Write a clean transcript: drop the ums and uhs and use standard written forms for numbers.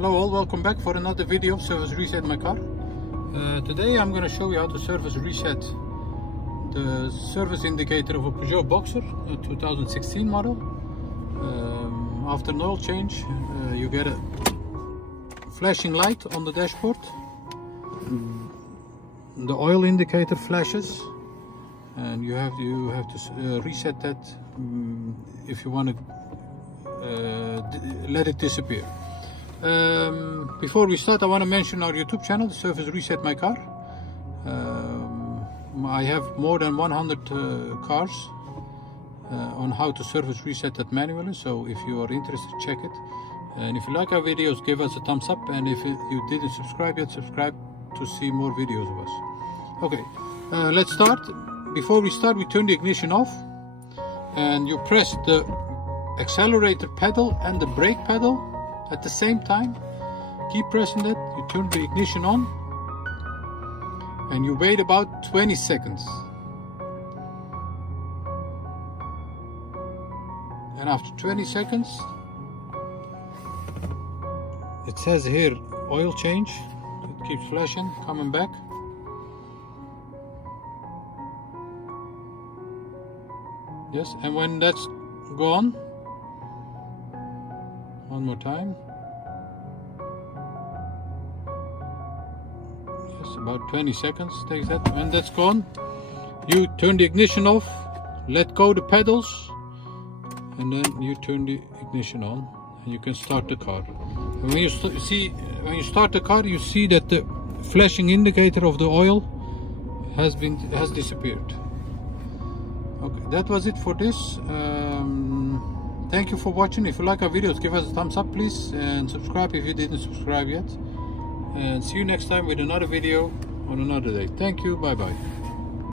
Hello all, welcome back for another video of service reset my car. Today I'm going to show you how to service reset the service indicator of a Peugeot Boxer, a 2016 model. After an oil change, you get a flashing light on the dashboard. The oil indicator flashes, and you have to reset that if you want to let it disappear. Before we start, I want to mention our YouTube channel, Service Reset My Car. I have more than 100 cars on how to service reset that manually, so if you are interested, check it. And if you like our videos, give us a thumbs up, and if you didn't subscribe yet, subscribe to see more videos of us. Okay, let's start. Before we start, we turn the ignition off, and you press the accelerator pedal and the brake pedal at the same time. Keep pressing that. You turn the ignition on and you wait about 20 seconds. And after 20 seconds, it says here oil change. It keeps flashing, coming back. Yes, and when that's gone, one more time. Yes, about 20 seconds takes that. When that's gone, you turn the ignition off, let go the pedals, and then you turn the ignition on, and you can start the car. And when you start the car, you see that the flashing indicator of the oil has disappeared. Okay, that was it for this. Thank you for watching. If you like our videos, give us a thumbs up please, and subscribe if you didn't subscribe yet. And see you next time with another video on another day. Thank you, bye bye.